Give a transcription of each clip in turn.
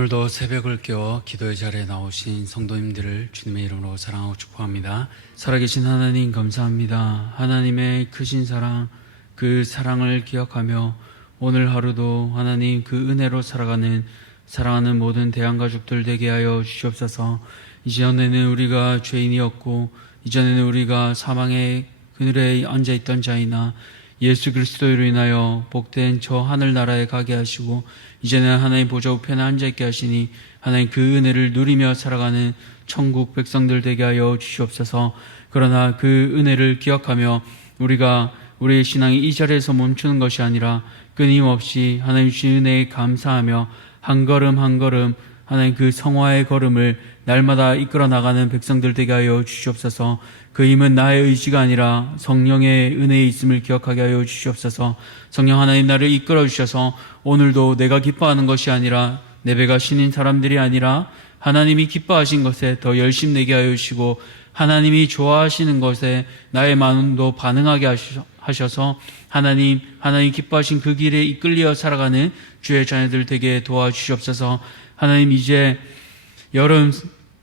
오늘도 새벽을 깨워 기도의 자리에 나오신 성도님들을 주님의 이름으로 사랑하고 축복합니다. 살아계신 하나님 감사합니다. 하나님의 크신 사랑, 그 사랑을 기억하며 오늘 하루도 하나님 그 은혜로 살아가는 사랑하는 모든 대한가족들 되게 하여 주시옵소서. 이전에는 우리가 죄인이었고 이전에는 우리가 사망의 그늘에 앉아있던 자이나 예수 그리스도로 인하여 복된 저 하늘나라에 가게 하시고 이제는 하나님 보좌 우편에 앉아있게 하시니 하나님 그 은혜를 누리며 살아가는 천국 백성들 되게 하여 주시옵소서. 그러나 그 은혜를 기억하며 우리가 우리의 신앙이 이 자리에서 멈추는 것이 아니라 끊임없이 하나님 주신 은혜에 감사하며 한 걸음 한 걸음 하나님 그 성화의 걸음을 날마다 이끌어 나가는 백성들 되게 하여 주시옵소서. 그 힘은 나의 의지가 아니라 성령의 은혜에 있음을 기억하게 하여 주시옵소서. 성령 하나님 나를 이끌어 주셔서 오늘도 내가 기뻐하는 것이 아니라 내 배가 신인 사람들이 아니라 하나님이 기뻐하신 것에 더 열심 내게 하여 주시고 하나님이 좋아하시는 것에 나의 마음도 반응하게 하셔서 하나님 기뻐하신 그 길에 이끌려 살아가는 주의 자녀들 되게 도와주시옵소서. 하나님 이제 여름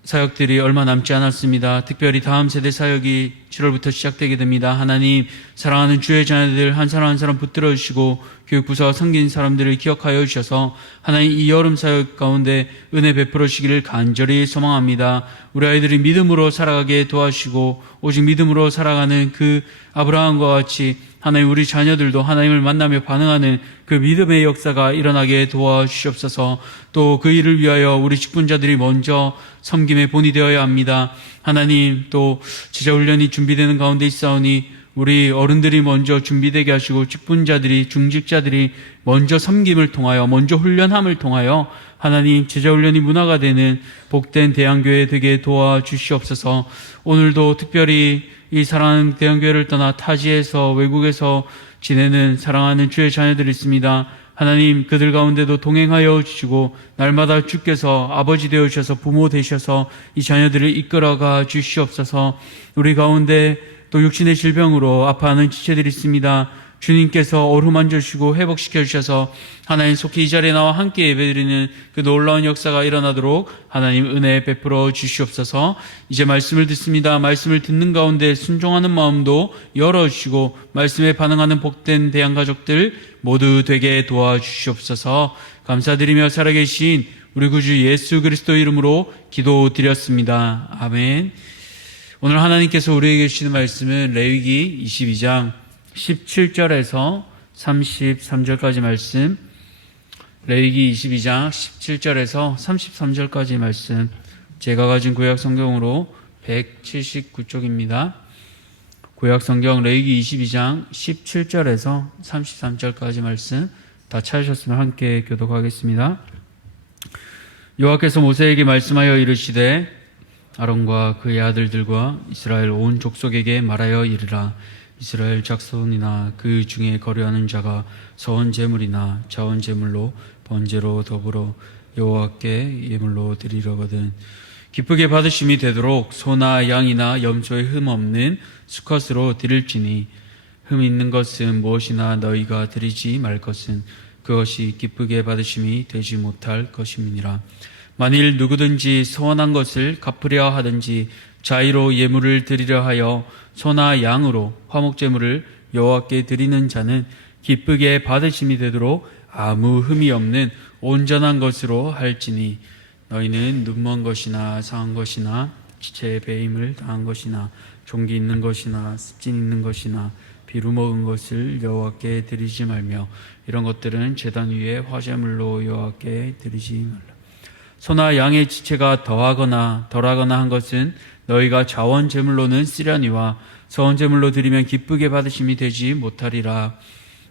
사역들이 얼마 남지 않았습니다. 특별히 다음 세대 사역이 7월부터 시작되게 됩니다. 하나님 사랑하는 주의 자녀들 한 사람 한 사람 붙들어 주시고 교육부서와 섬긴 사람들을 기억하여 주셔서 하나님 이 여름 사역 가운데 은혜 베풀어 주시기를 간절히 소망합니다. 우리 아이들이 믿음으로 살아가게 도와주시고 오직 믿음으로 살아가는 그 아브라함과 같이 하나님 우리 자녀들도 하나님을 만나며 반응하는 그 믿음의 역사가 일어나게 도와주시옵소서. 또 그 일을 위하여 우리 직분자들이 먼저 섬김의 본이 되어야 합니다. 하나님 또 제자훈련이 준비되는 가운데 있사오니 우리 어른들이 먼저 준비되게 하시고 직분자들이 중직자들이 먼저 섬김을 통하여 먼저 훈련함을 통하여 하나님 제자훈련이 문화가 되는 복된 대한교회 되게 도와주시옵소서. 오늘도 특별히 이 사랑하는 대한교회를 떠나 타지에서 외국에서 지내는 사랑하는 주의 자녀들이 있습니다. 하나님 그들 가운데도 동행하여 주시고 날마다 주께서 아버지 되어 주셔서 부모 되셔서 이 자녀들을 이끌어가 주시옵소서. 우리 가운데 또 육신의 질병으로 아파하는 지체들이 있습니다. 주님께서 어루만져 주시고 회복시켜 주셔서 하나님 속히 이 자리에 나와 함께 예배드리는 그 놀라운 역사가 일어나도록 하나님 은혜 베풀어 주시옵소서. 이제 말씀을 듣습니다. 말씀을 듣는 가운데 순종하는 마음도 열어주시고 말씀에 반응하는 복된 대한가족들 모두 되게 도와주시옵소서. 감사드리며 살아계신 우리 구주 예수 그리스도 이름으로 기도드렸습니다. 아멘. 오늘 하나님께서 우리에게 주시는 말씀은 레위기 22장 17절에서 33절까지 말씀, 레위기 22장 17절에서 33절까지 말씀, 제가 가진 구약 성경으로 179쪽입니다. 구약 성경 레위기 22장 17절에서 33절까지 말씀 다 찾으셨으면 함께 교독하겠습니다. 여호와께서 모세에게 말씀하여 이르시되 아론과 그의 아들들과 이스라엘 온 족속에게 말하여 이르라. 이스라엘 작손이나 그 중에 거류하는 자가 서원 제물이나 자원 제물로 번제로 더불어 여호와께 예물로 드리려거든 기쁘게 받으심이 되도록 소나 양이나 염소의 흠 없는 수컷으로 드릴지니 흠 있는 것은 무엇이나 너희가 드리지 말 것은 그것이 기쁘게 받으심이 되지 못할 것임이니라. 만일 누구든지 서원한 것을 갚으려 하든지 자의로 예물을 드리려 하여 소나 양으로 화목제물을 여호와께 드리는 자는 기쁘게 받으심이 되도록 아무 흠이 없는 온전한 것으로 할지니 너희는 눈먼 것이나 상한 것이나 지체의 배임을 당한 것이나 종기 있는 것이나 습진 있는 것이나 비루 먹은 것을 여호와께 드리지 말며 이런 것들은 제단 위에 화제물로 여호와께 드리지 말라. 소나 양의 지체가 더하거나 덜하거나 한 것은 너희가 자원 제물로는 쓰려니와 서원 제물로 드리면 기쁘게 받으심이 되지 못하리라.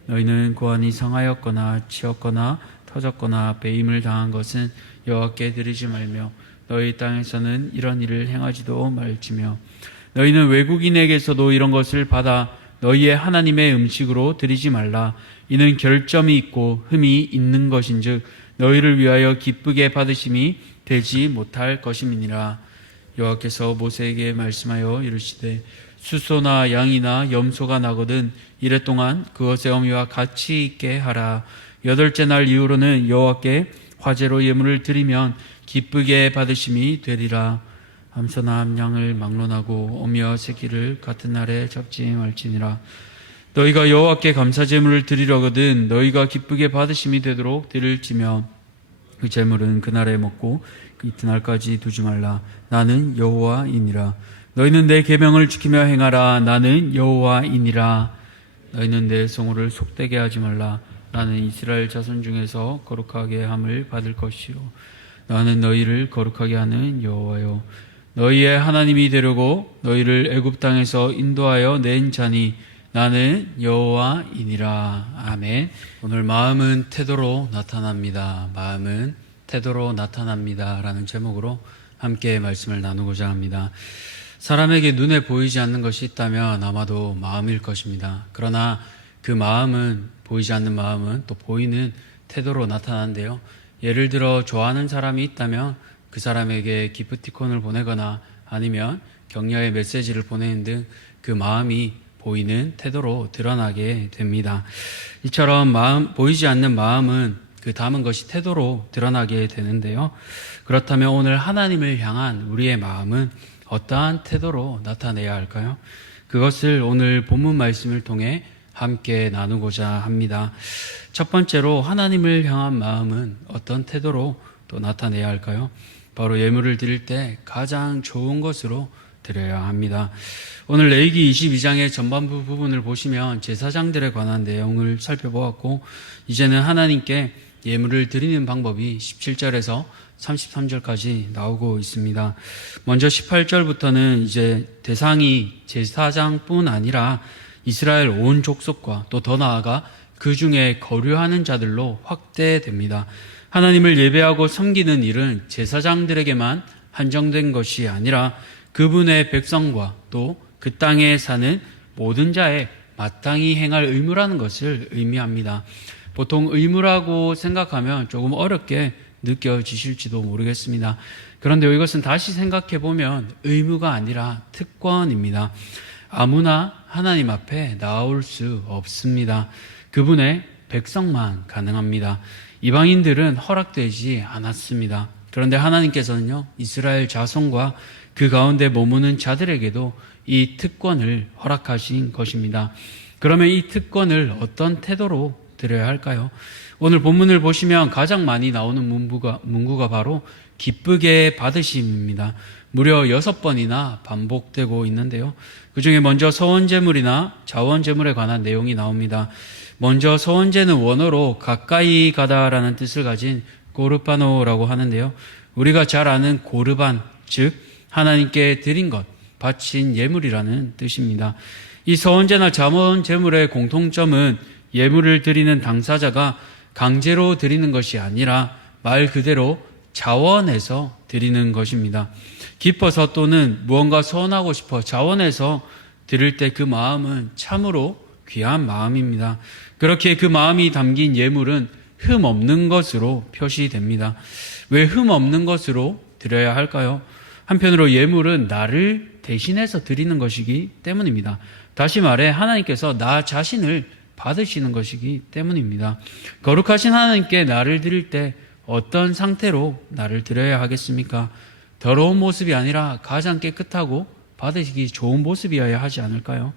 너희는 고환이 상하였거나 치었거나 터졌거나 배임을 당한 것은 여호와께 드리지 말며 너희 땅에서는 이런 일을 행하지도 말지며 너희는 외국인에게서도 이런 것을 받아 너희의 하나님의 음식으로 드리지 말라. 이는 결점이 있고 흠이 있는 것인즉 너희를 위하여 기쁘게 받으심이 되지 못할 것임이니라. 여호와께서 모세에게 말씀하여 이르시되 수소나 양이나 염소가 나거든 이랫동안 그것의 어미와 같이 있게 하라. 8째 날 이후로는 여호와께 화제로 예물을 드리면 기쁘게 받으심이 되리라. 암소나 암양을 막론하고 오며 새끼를 같은 날에 잡지 말지니라. 너희가 여호와께 감사제물을 드리려거든 너희가 기쁘게 받으심이 되도록 드릴지며 그 제물은 그날에 먹고 그 이튿날까지 두지 말라. 나는 여호와이니라. 너희는 내 계명을 지키며 행하라. 나는 여호와이니라. 너희는 내 성호를 속되게 하지 말라. 나는 이스라엘 자손 중에서 거룩하게 함을 받을 것이요 나는 너희를 거룩하게 하는 여호와요 너희의 하나님이 되려고 너희를 애굽 땅에서 인도하여 낸 자니 나는 여호와이니라. 아멘. 오늘 마음은 태도로 나타납니다. 마음은 태도로 나타납니다. 라는 제목으로 함께 말씀을 나누고자 합니다. 사람에게 눈에 보이지 않는 것이 있다면 아마도 마음일 것입니다. 그러나 그 마음은, 보이지 않는 마음은 또 보이는 태도로 나타나는데요. 예를 들어 좋아하는 사람이 있다면 그 사람에게 기프티콘을 보내거나 아니면 격려의 메시지를 보내는 등 그 마음이 보이는 태도로 드러나게 됩니다. 이처럼 보이지 않는 마음은 그 담은 것이 태도로 드러나게 되는데요. 그렇다면 오늘 하나님을 향한 우리의 마음은 어떠한 태도로 나타내야 할까요? 그것을 오늘 본문 말씀을 통해 함께 나누고자 합니다. 첫 번째로 하나님을 향한 마음은 어떤 태도로 또 나타내야 할까요? 바로 예물을 드릴 때 가장 좋은 것으로 드려야 합니다. 오늘 레위기 22장의 전반부 부분을 보시면 제사장들에 관한 내용을 살펴보았고 이제는 하나님께 예물을 드리는 방법이 17절에서 33절까지 나오고 있습니다. 먼저 18절부터는 이제 대상이 제사장뿐 아니라 이스라엘 온 족속과 또 더 나아가 그 중에 거류하는 자들로 확대됩니다. 하나님을 예배하고 섬기는 일은 제사장들에게만 한정된 것이 아니라 그분의 백성과 또 그 땅에 사는 모든 자의 마땅히 행할 의무라는 것을 의미합니다. 보통 의무라고 생각하면 조금 어렵게 느껴지실지도 모르겠습니다. 그런데 이것은 다시 생각해 보면 의무가 아니라 특권입니다. 아무나 하나님 앞에 나올 수 없습니다. 그분의 백성만 가능합니다. 이방인들은 허락되지 않았습니다. 그런데 하나님께서는요, 이스라엘 자손과 그 가운데 머무는 자들에게도 이 특권을 허락하신 것입니다. 그러면 이 특권을 어떤 태도로 드려야 할까요? 오늘 본문을 보시면 가장 많이 나오는 문구가 바로 기쁘게 받으심입니다. 무려 6번이나 반복되고 있는데요. 그 중에 먼저 서원제물이나 자원제물에 관한 내용이 나옵니다. 먼저 서원제는 원어로 가까이 가다라는 뜻을 가진 고르바노라고 하는데요. 우리가 잘 아는 고르반, 즉 하나님께 드린 것, 바친 예물이라는 뜻입니다. 이 서원제나 자원제물의 공통점은 예물을 드리는 당사자가 강제로 드리는 것이 아니라 말 그대로 자원해서 드리는 것입니다. 기뻐서 또는 무언가 소원하고 싶어 자원해서 드릴 때 그 마음은 참으로 귀한 마음입니다. 그렇게 그 마음이 담긴 예물은 흠 없는 것으로 표시됩니다. 왜 흠 없는 것으로 드려야 할까요? 한편으로 예물은 나를 대신해서 드리는 것이기 때문입니다. 다시 말해 하나님께서 나 자신을 받으시는 것이기 때문입니다. 거룩하신 하나님께 나를 드릴 때 어떤 상태로 나를 드려야 하겠습니까? 더러운 모습이 아니라 가장 깨끗하고 받으시기 좋은 모습이어야 하지 않을까요?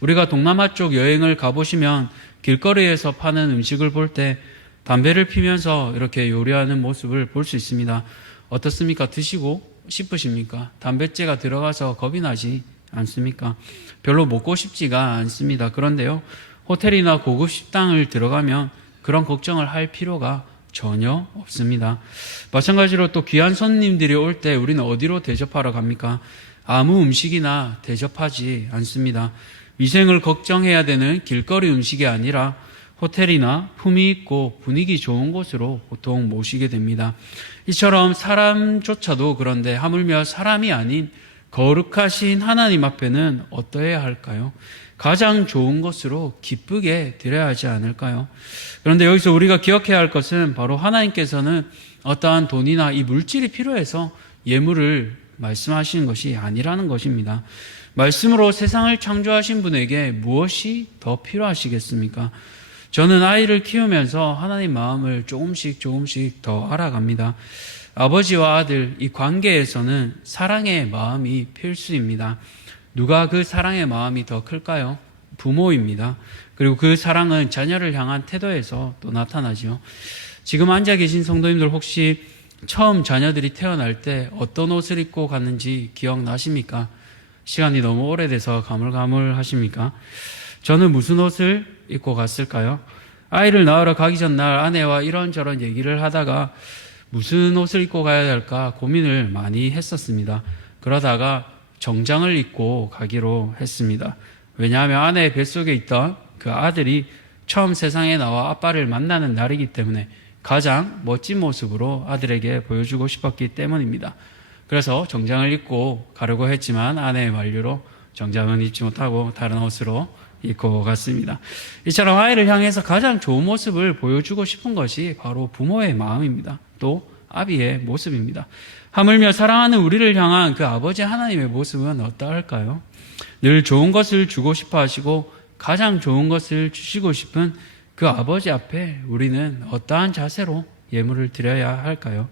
우리가 동남아 쪽 여행을 가보시면 길거리에서 파는 음식을 볼 때 담배를 피면서 이렇게 요리하는 모습을 볼 수 있습니다. 어떻습니까? 드시고 싶으십니까? 담뱃재가 들어가서 겁이 나지 않습니까? 별로 먹고 싶지가 않습니다. 그런데요, 호텔이나 고급 식당을 들어가면 그런 걱정을 할 필요가 전혀 없습니다. 마찬가지로 또 귀한 손님들이 올 때 우리는 어디로 대접하러 갑니까? 아무 음식이나 대접하지 않습니다. 위생을 걱정해야 되는 길거리 음식이 아니라 호텔이나 품위 있고 분위기 좋은 곳으로 보통 모시게 됩니다. 이처럼 사람조차도 그런데 하물며 사람이 아닌 거룩하신 하나님 앞에는 어떠해야 할까요? 가장 좋은 것으로 기쁘게 드려야 하지 않을까요? 그런데 여기서 우리가 기억해야 할 것은 바로 하나님께서는 어떠한 돈이나 이 물질이 필요해서 예물을 말씀하시는 것이 아니라는 것입니다. 말씀으로 세상을 창조하신 분에게 무엇이 더 필요하시겠습니까? 저는 아이를 키우면서 하나님 마음을 조금씩 더 알아갑니다. 아버지와 아들 이 관계에서는 사랑의 마음이 필수입니다. 누가 그 사랑의 마음이 더 클까요? 부모입니다. 그리고 그 사랑은 자녀를 향한 태도에서 또 나타나죠. 지금 앉아 계신 성도님들 혹시 처음 자녀들이 태어날 때 어떤 옷을 입고 갔는지 기억나십니까? 시간이 너무 오래돼서 가물가물하십니까? 저는 무슨 옷을 입고 갔을까요? 아이를 낳으러 가기 전날 아내와 이런저런 얘기를 하다가 무슨 옷을 입고 가야 할까 고민을 많이 했었습니다. 그러다가 정장을 입고 가기로 했습니다. 왜냐하면 아내의 뱃속에 있던 그 아들이 처음 세상에 나와 아빠를 만나는 날이기 때문에 가장 멋진 모습으로 아들에게 보여주고 싶었기 때문입니다. 그래서 정장을 입고 가려고 했지만 아내의 만류로 정장은 입지 못하고 다른 옷으로 입고 갔습니다. 이처럼 아이를 향해서 가장 좋은 모습을 보여주고 싶은 것이 바로 부모의 마음입니다. 또 아비의 모습입니다. 하물며 사랑하는 우리를 향한 그 아버지 하나님의 모습은 어떠할까요? 늘 좋은 것을 주고 싶어 하시고 가장 좋은 것을 주시고 싶은 그 아버지 앞에 우리는 어떠한 자세로 예물을 드려야 할까요?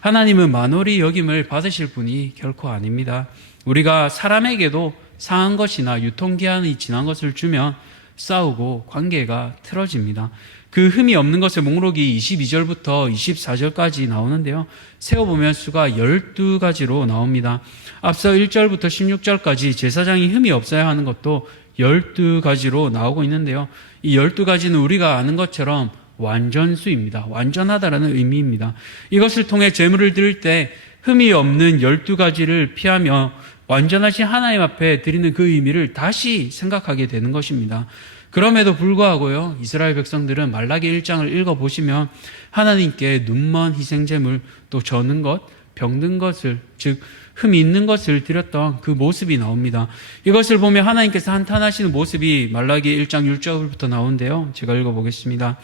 하나님은 만홀히 여김을 받으실 분이 결코 아닙니다. 우리가 사람에게도 상한 것이나 유통기한이 지난 것을 주면 싸우고 관계가 틀어집니다. 그 흠이 없는 것의 목록이 22절부터 24절까지 나오는데요. 세어보면 수가 12가지로 나옵니다. 앞서 1절부터 16절까지 제사장이 흠이 없어야 하는 것도 12가지로 나오고 있는데요. 이 12가지는 우리가 아는 것처럼 완전수입니다. 완전하다라는 의미입니다. 이것을 통해 제물을 드릴 때 흠이 없는 12가지를 피하며 완전하신 하나님 앞에 드리는 그 의미를 다시 생각하게 되는 것입니다. 그럼에도 불구하고요, 이스라엘 백성들은 말라기 1장을 읽어보시면 하나님께 눈먼 희생제물, 또 저는 것, 병든 것을, 즉 흠이 있는 것을 드렸던 그 모습이 나옵니다. 이것을 보면 하나님께서 한탄하시는 모습이 말라기 1장 6절부터 나오는데요. 제가 읽어보겠습니다.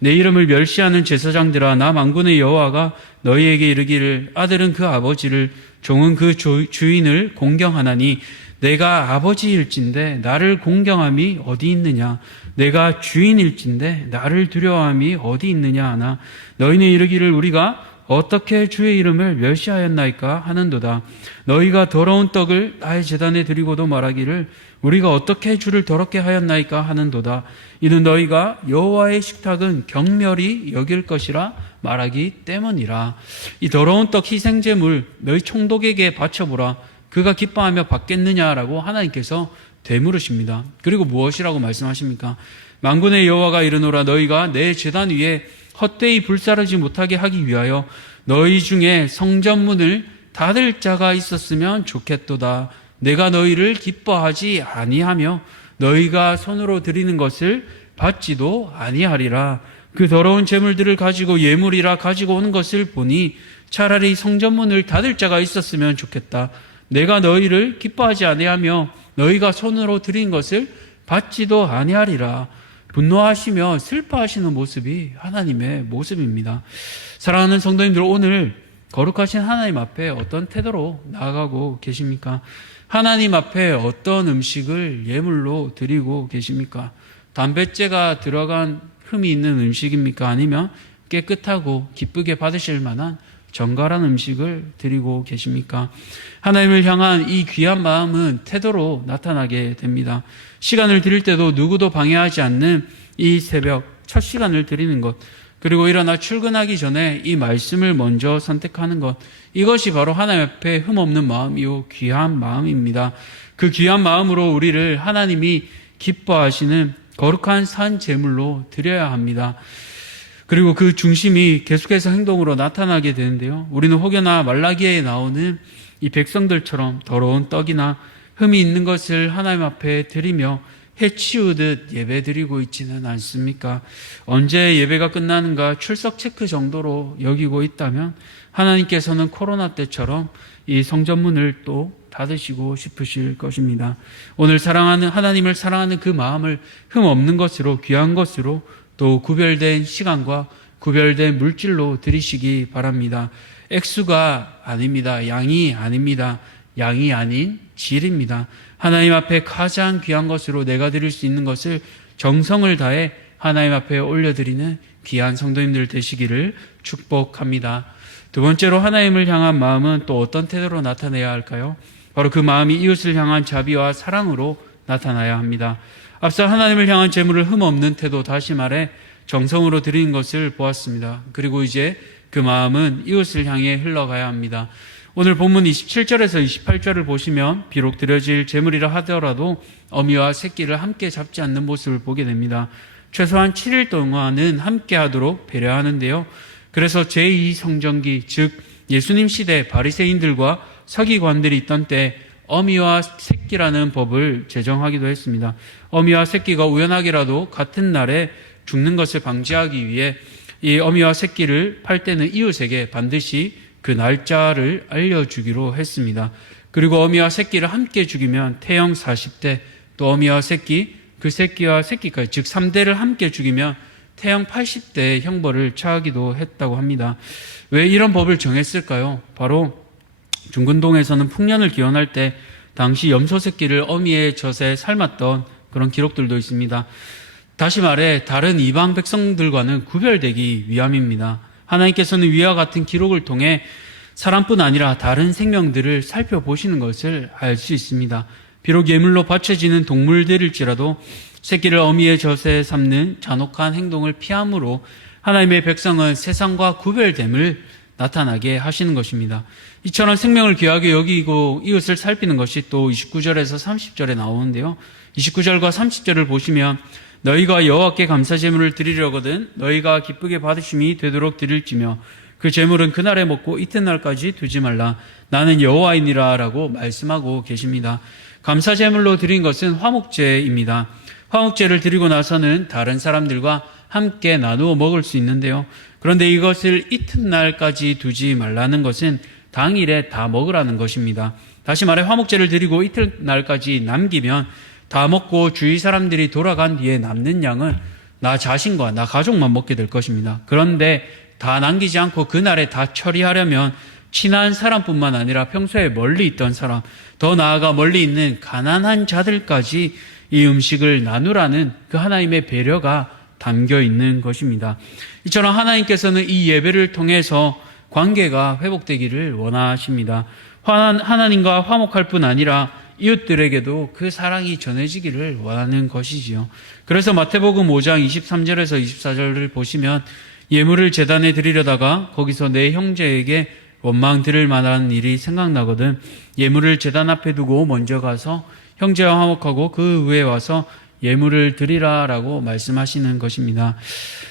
내 이름을 멸시하는 제사장들아, 나 만군의 여호와가 너희에게 이르기를 아들은 그 아버지를, 종은 그 주인을 공경하나니 내가 아버지일진데 나를 공경함이 어디 있느냐? 내가 주인일진데 나를 두려워함이 어디 있느냐 하나? 너희는 이르기를 우리가 어떻게 주의 이름을 멸시하였나이까 하는도다. 너희가 더러운 떡을 나의 제단에 드리고도 말하기를 우리가 어떻게 주를 더럽게 하였나이까 하는도다. 이는 너희가 여호와의 식탁은 경멸히 여길 것이라 말하기 때문이라. 이 더러운 떡 희생제물 너희 총독에게 바쳐보라. 그가 기뻐하며 받겠느냐라고 하나님께서 되물으십니다. 그리고 무엇이라고 말씀하십니까? 만군의 여호와가 이르노라. 너희가 내 제단 위에 헛되이 불사르지 못하게 하기 위하여 너희 중에 성전문을 닫을 자가 있었으면 좋겠도다. 내가 너희를 기뻐하지 아니하며 너희가 손으로 드리는 것을 받지도 아니하리라. 그 더러운 제물들을 가지고 예물이라 가지고 오는 것을 보니 차라리 성전문을 닫을 자가 있었으면 좋겠다. 내가 너희를 기뻐하지 아니하며 너희가 손으로 드린 것을 받지도 아니하리라. 분노하시며 슬퍼하시는 모습이 하나님의 모습입니다. 사랑하는 성도님들, 오늘 거룩하신 하나님 앞에 어떤 태도로 나아가고 계십니까? 하나님 앞에 어떤 음식을 예물로 드리고 계십니까? 단백제가 들어간 흠이 있는 음식입니까? 아니면 깨끗하고 기쁘게 받으실 만한 정갈한 음식을 드리고 계십니까? 하나님을 향한 이 귀한 마음은 태도로 나타나게 됩니다. 시간을 드릴 때도 누구도 방해하지 않는 이 새벽 첫 시간을 드리는 것, 그리고 일어나 출근하기 전에 이 말씀을 먼저 선택하는 것, 이것이 바로 하나님 앞에 흠없는 마음이요 귀한 마음입니다. 그 귀한 마음으로 우리를 하나님이 기뻐하시는 거룩한 산 제물로 드려야 합니다. 그리고 그 중심이 계속해서 행동으로 나타나게 되는데요. 우리는 혹여나 말라기에 나오는 이 백성들처럼 더러운 떡이나 흠이 있는 것을 하나님 앞에 드리며 해치우듯 예배 드리고 있지는 않습니까? 언제 예배가 끝나는가 출석 체크 정도로 여기고 있다면 하나님께서는 코로나 때처럼 이 성전문을 또 닫으시고 싶으실 것입니다. 오늘 사랑하는 하나님을 사랑하는 그 마음을 흠없는 것으로, 귀한 것으로, 또 구별된 시간과 구별된 물질로 드리시기 바랍니다. 액수가 아닙니다. 양이 아닙니다. 양이 아닌 질입니다. 하나님 앞에 가장 귀한 것으로 내가 드릴 수 있는 것을 정성을 다해 하나님 앞에 올려드리는 귀한 성도님들 되시기를 축복합니다. 두 번째로 하나님을 향한 마음은 또 어떤 태도로 나타내야 할까요? 바로 그 마음이 이웃을 향한 자비와 사랑으로 나타나야 합니다. 앞서 하나님을 향한 제물을 흠없는 태도, 다시 말해 정성으로 드리는 것을 보았습니다. 그리고 이제 그 마음은 이웃을 향해 흘러가야 합니다. 오늘 본문 27절에서 28절을 보시면 비록 드려질 제물이라 하더라도 어미와 새끼를 함께 잡지 않는 모습을 보게 됩니다. 최소한 7일 동안은 함께 하도록 배려하는데요. 그래서 제2성전기, 즉 예수님 시대 바리새인들과 서기관들이 있던 때 어미와 새끼라는 법을 제정하기도 했습니다. 어미와 새끼가 우연하게라도 같은 날에 죽는 것을 방지하기 위해 이 어미와 새끼를 팔 때는 이웃에게 반드시 그 날짜를 알려주기로 했습니다. 그리고 어미와 새끼를 함께 죽이면 태형 40대, 또 어미와 새끼, 그 새끼와 새끼까지, 즉 3대를 함께 죽이면 태형 80대의 형벌을 처하기도 했다고 합니다. 왜 이런 법을 정했을까요? 바로 중근동에서는 풍년을 기원할 때 당시 염소 새끼를 어미의 젖에 삶았던 그런 기록들도 있습니다. 다시 말해 다른 이방 백성들과는 구별되기 위함입니다. 하나님께서는 위와 같은 기록을 통해 사람뿐 아니라 다른 생명들을 살펴보시는 것을 알 수 있습니다. 비록 예물로 바쳐지는 동물들일지라도 새끼를 어미의 젖에 삶는 잔혹한 행동을 피함으로 하나님의 백성은 세상과 구별됨을 나타나게 하시는 것입니다. 이처럼 생명을 귀하게 여기고 이웃을 살피는 것이 또 29절에서 30절에 나오는데요. 29절과 30절을 보시면 너희가 여호와께 감사 제물을 드리려거든 너희가 기쁘게 받으심이 되도록 드릴지며 그 제물은 그날에 먹고 이튿날까지 두지 말라. 나는 여호와이니라 라고 말씀하고 계십니다. 감사 제물로 드린 것은 화목제입니다. 화목제를 드리고 나서는 다른 사람들과 함께 나누어 먹을 수 있는데요. 그런데 이것을 이튿날까지 두지 말라는 것은 당일에 다 먹으라는 것입니다. 다시 말해 화목제를 드리고 이튿날까지 남기면 다 먹고 주위 사람들이 돌아간 뒤에 남는 양은 나 자신과 나 가족만 먹게 될 것입니다. 그런데 다 남기지 않고 그날에 다 처리하려면 친한 사람뿐만 아니라 평소에 멀리 있던 사람, 더 나아가 멀리 있는 가난한 자들까지 이 음식을 나누라는 그 하나님의 배려가 담겨 있는 것입니다. 이처럼 하나님께서는 이 예배를 통해서 관계가 회복되기를 원하십니다. 하나님과 화목할 뿐 아니라 이웃들에게도 그 사랑이 전해지기를 원하는 것이지요. 그래서 마태복음 5장 23절에서 24절을 보시면 예물을 제단에 드리려다가 거기서 내 형제에게 원망 들을 만한 일이 생각나거든 예물을 제단 앞에 두고 먼저 가서 형제와 화목하고 그 후에 와서 예물을 드리라 라고 말씀하시는 것입니다.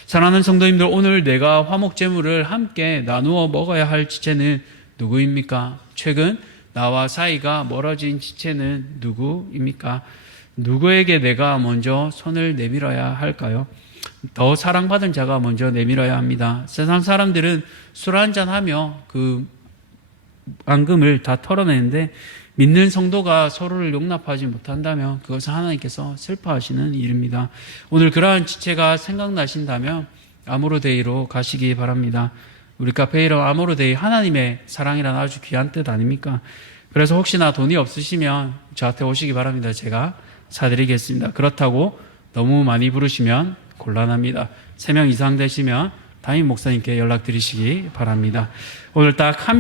사랑하는 성도님들, 오늘 내가 화목 제물을 함께 나누어 먹어야 할 지체는 누구입니까? 최근 나와 사이가 멀어진 지체는 누구입니까? 누구에게 내가 먼저 손을 내밀어야 할까요? 더 사랑받은 자가 먼저 내밀어야 합니다. 세상 사람들은 술 한잔하며 그 앙금을 다 털어내는데 믿는 성도가 서로를 용납하지 못한다면 그것은 하나님께서 슬퍼하시는 일입니다. 오늘 그러한 지체가 생각나신다면 아모르데이로 가시기 바랍니다. 우리 카페 이름 아모르데이, 하나님의 사랑이라는 아주 귀한 뜻 아닙니까? 그래서 혹시나 돈이 없으시면 저한테 오시기 바랍니다. 제가 사드리겠습니다. 그렇다고 너무 많이 부르시면 곤란합니다. 3명 이상 되시면 담임 목사님께 연락드리시기 바랍니다. 오늘 딱 한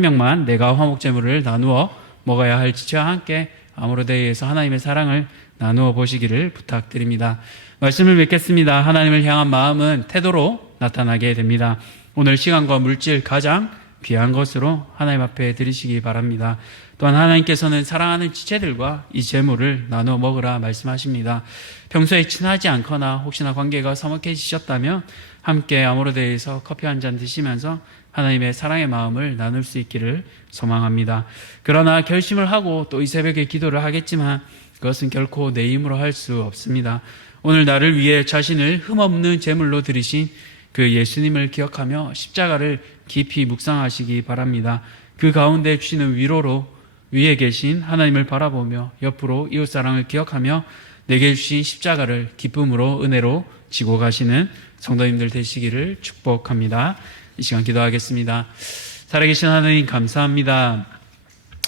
명만 내가 화목제물을 나누어 먹어야 할 지체와 함께 아모르데이에서 하나님의 사랑을 나누어 보시기를 부탁드립니다. 말씀을 맺겠습니다. 하나님을 향한 마음은 태도로 나타나게 됩니다. 오늘 시간과 물질 가장 귀한 것으로 하나님 앞에 드리시기 바랍니다. 또한 하나님께서는 사랑하는 지체들과 이 제물을 나누어 먹으라 말씀하십니다. 평소에 친하지 않거나 혹시나 관계가 서먹해지셨다면 함께 아모르데이에서 커피 한 잔 드시면서 하나님의 사랑의 마음을 나눌 수 있기를 소망합니다. 그러나 결심을 하고 또 이 새벽에 기도를 하겠지만 그것은 결코 내 힘으로 할 수 없습니다. 오늘 나를 위해 자신을 흠없는 제물로 드리신 그 예수님을 기억하며 십자가를 깊이 묵상하시기 바랍니다. 그 가운데 주시는 위로로 위에 계신 하나님을 바라보며 옆으로 이웃사랑을 기억하며 내게 주신 십자가를 기쁨으로 은혜로 지고 가시는 성도님들 되시기를 축복합니다. 이 시간 기도하겠습니다. 살아계신 하나님 감사합니다.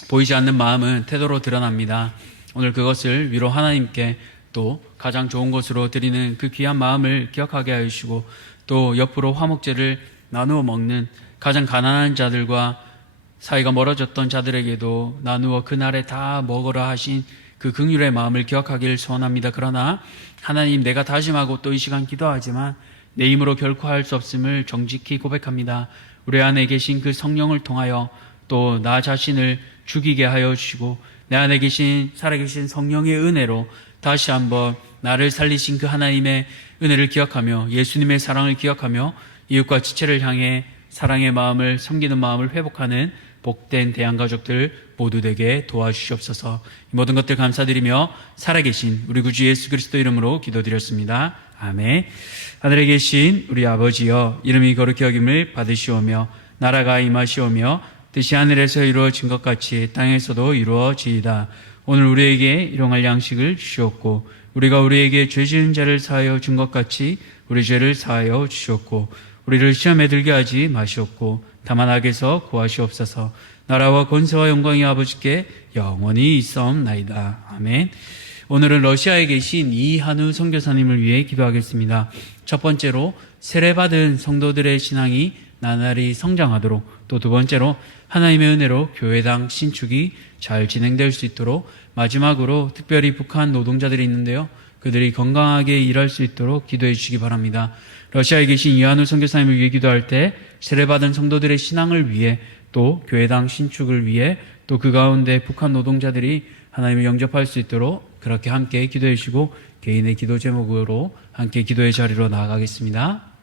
보이지 않는 마음은 태도로 드러납니다. 오늘 그것을 위로 하나님께 또 가장 좋은 것으로 드리는 그 귀한 마음을 기억하게 하여 주시고, 또 옆으로 화목제를 나누어 먹는 가장 가난한 자들과 사이가 멀어졌던 자들에게도 나누어 그날에 다 먹으라 하신 그 긍휼의 마음을 기억하기를 소원합니다. 그러나 하나님, 내가 다짐하고 또 이 시간 기도하지만 내 힘으로 결코 할 수 없음을 정직히 고백합니다. 우리 안에 계신 그 성령을 통하여 또 나 자신을 죽이게 하여 주시고, 내 안에 계신 살아계신 성령의 은혜로 다시 한번 나를 살리신 그 하나님의 은혜를 기억하며 예수님의 사랑을 기억하며 이웃과 지체를 향해 사랑의 마음을, 섬기는 마음을 회복하는 복된 대한가족들 모두 되게 도와주시옵소서. 이 모든 것들 감사드리며 살아계신 우리 구주 예수 그리스도 이름으로 기도드렸습니다. 아멘. 하늘에 계신 우리 아버지여, 이름이 거룩히 여김을 받으시오며 나라가 임하시오며 뜻이 하늘에서 이루어진 것 같이 땅에서도 이루어지이다. 오늘 우리에게 일용할 양식을 주시옵고, 우리가 우리에게 죄 지은 자를 사하여 준 것 같이 우리 죄를 사하여 주시옵고, 우리를 시험에 들게 하지 마시옵고 다만 악에서 구하시옵소서. 나라와 권세와 영광이 아버지께 영원히 있사옵나이다. 아멘. 오늘은 러시아에 계신 이한우 선교사님을 위해 기도하겠습니다. 첫 번째로 세례받은 성도들의 신앙이 나날이 성장하도록, 또 두 번째로 하나님의 은혜로 교회당 신축이 잘 진행될 수 있도록, 마지막으로 특별히 북한 노동자들이 있는데요, 그들이 건강하게 일할 수 있도록 기도해 주시기 바랍니다. 러시아에 계신 이한우 선교사님을 위해 기도할 때 세례받은 성도들의 신앙을 위해, 또 교회당 신축을 위해, 또 그 가운데 북한 노동자들이 하나님을 영접할 수 있도록 그렇게 함께 기도해 주시고, 개인의 기도 제목으로 함께 기도의 자리로 나아가겠습니다.